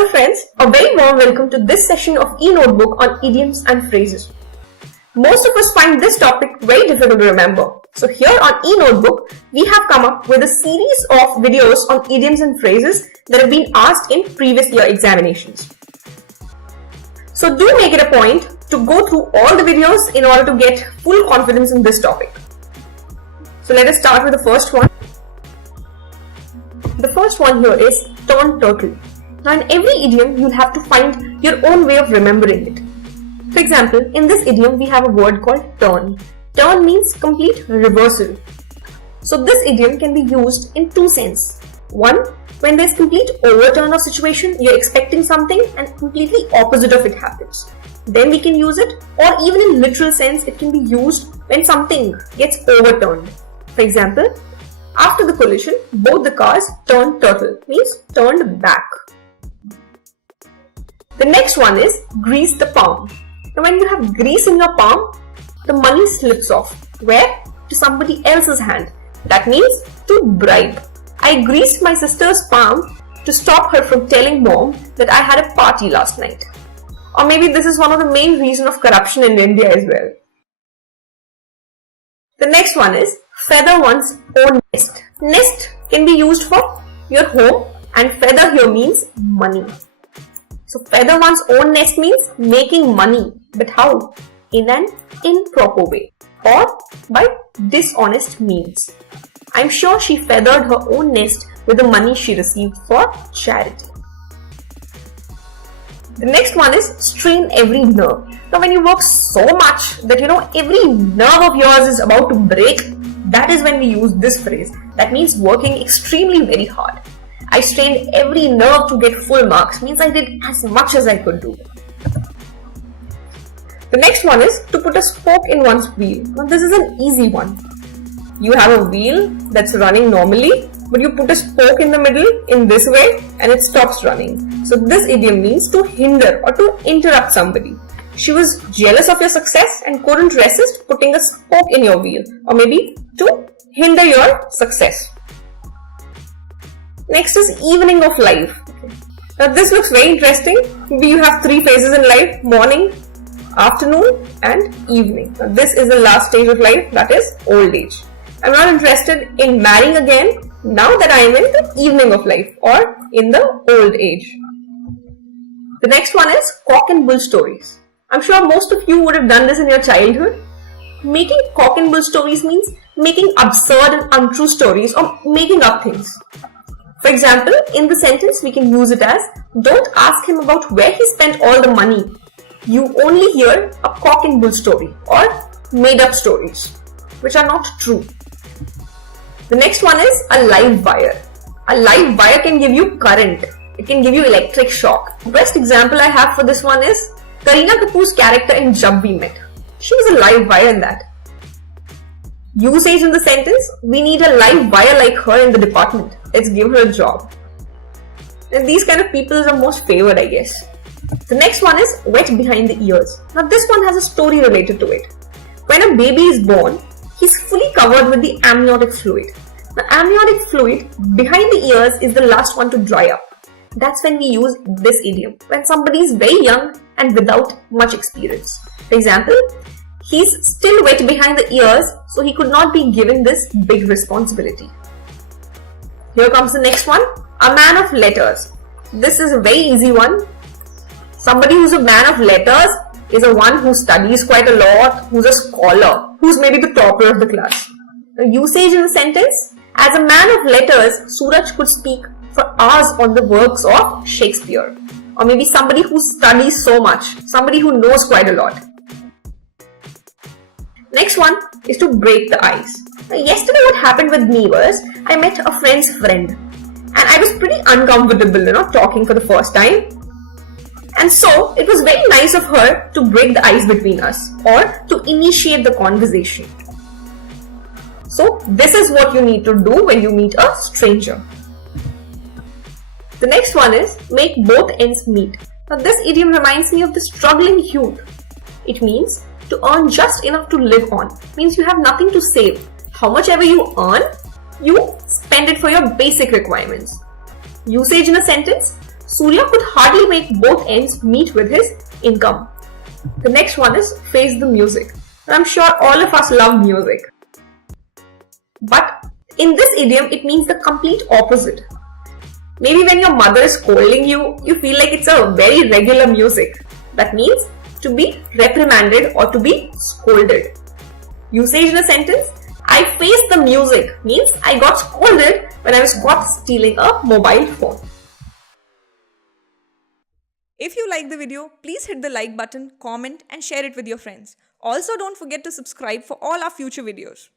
Hello friends, a very warm welcome to this session of e-notebook on idioms and phrases. Most of us find this topic very difficult to remember. So here on e-notebook, we have come up with a series of videos on idioms and phrases that have been asked in previous year examinations. So do make it a point to go through all the videos in order to get full confidence in this topic. So let us start with the first one. The first one here is turn turtle. Now in every idiom, you'll have to find your own way of remembering it. For example, in this idiom, we have a word called turn. Turn means complete reversal. So this idiom can be used in two senses. One, when there's complete overturn of situation, you're expecting something and completely opposite of it happens. Then we can use it, or even in literal sense, it can be used when something gets overturned. For example, after the collision, both the cars turned turtle, means turned back. The next one is grease the palm. Now when you have grease in your palm, the money slips off. Where? To somebody else's hand. That means to bribe. I greased my sister's palm to stop her from telling mom that I had a party last night. Or maybe this is one of the main reasons of corruption in India as well. The next one is feather one's own nest. Nest can be used for your home and feather here means money. So feather one's own nest means making money. But how? In an improper way or by dishonest means. I'm sure she feathered her own nest with the money she received for charity. The next one is strain every nerve. Now when you work so much that every nerve of yours is about to break, that is when we use this phrase. That means working extremely very hard. I strained every nerve to get full marks, means I did as much as I could do. The next one is to put a spoke in one's wheel. Now this is an easy one. You have a wheel that's running normally, but you put a spoke in the middle in this way and it stops running. So this idiom means to hinder or to interrupt somebody. She was jealous of your success and couldn't resist putting a spoke in your wheel, or maybe to hinder your success. Next is evening of life. Now this looks very interesting. Maybe you have three phases in life: morning, afternoon and evening. Now this is the last stage of life, that is old age. I'm not interested in marrying again now that I am in the evening of life or in the old age. The next one is cock and bull stories. I'm sure most of you would have done this in your childhood. Making cock and bull stories means making absurd and untrue stories or making up things. For example, in the sentence we can use it as, don't ask him about where he spent all the money. You only hear a cock and bull story or made up stories, which are not true. The next one is a live wire. A live wire can give you current. It can give you electric shock. The best example I have for this one is Kareena Kapoor's character in Jab We Met. She was a live wire in that. Usage in the sentence, we need a live wire like her in the department. Let's give her a job. And these kind of people are most favored, I guess. The next one is wet behind the ears. Now this one has a story related to it. When a baby is born, he's fully covered with the amniotic fluid. The amniotic fluid behind the ears is the last one to dry up. That's when we use this idiom, when somebody is very young and without much experience. For example, he's still wet behind the ears, so he could not be given this big responsibility. Here comes the next one, a man of letters. This is a very easy one. Somebody who's a man of letters is a one who studies quite a lot, who's a scholar, who's maybe the topper of the class. The usage in the sentence, as a man of letters, Suraj could speak for hours on the works of Shakespeare. Or maybe somebody who studies so much, somebody who knows quite a lot. Next one is to break the ice. Now, yesterday what happened with me was, I met a friend's friend. And I was pretty uncomfortable, talking for the first time. And so, it was very nice of her to break the ice between us or to initiate the conversation. So, this is what you need to do when you meet a stranger. The next one is make both ends meet. Now, this idiom reminds me of the struggling youth. It means to earn just enough to live on. It means you have nothing to save. How much ever you earn, you spend it for your basic requirements. Usage in a sentence, Surya could hardly make both ends meet with his income. The next one is face the music. I'm sure all of us love music. But in this idiom, it means the complete opposite. Maybe when your mother is scolding you, you feel like it's a very regular music. That means to be reprimanded or to be scolded. Usage in a sentence, I faced the music means I got scolded when I was caught stealing a mobile phone. If you like the video, please hit the like button, comment and share it with your friends. Also, don't forget to subscribe for all our future videos.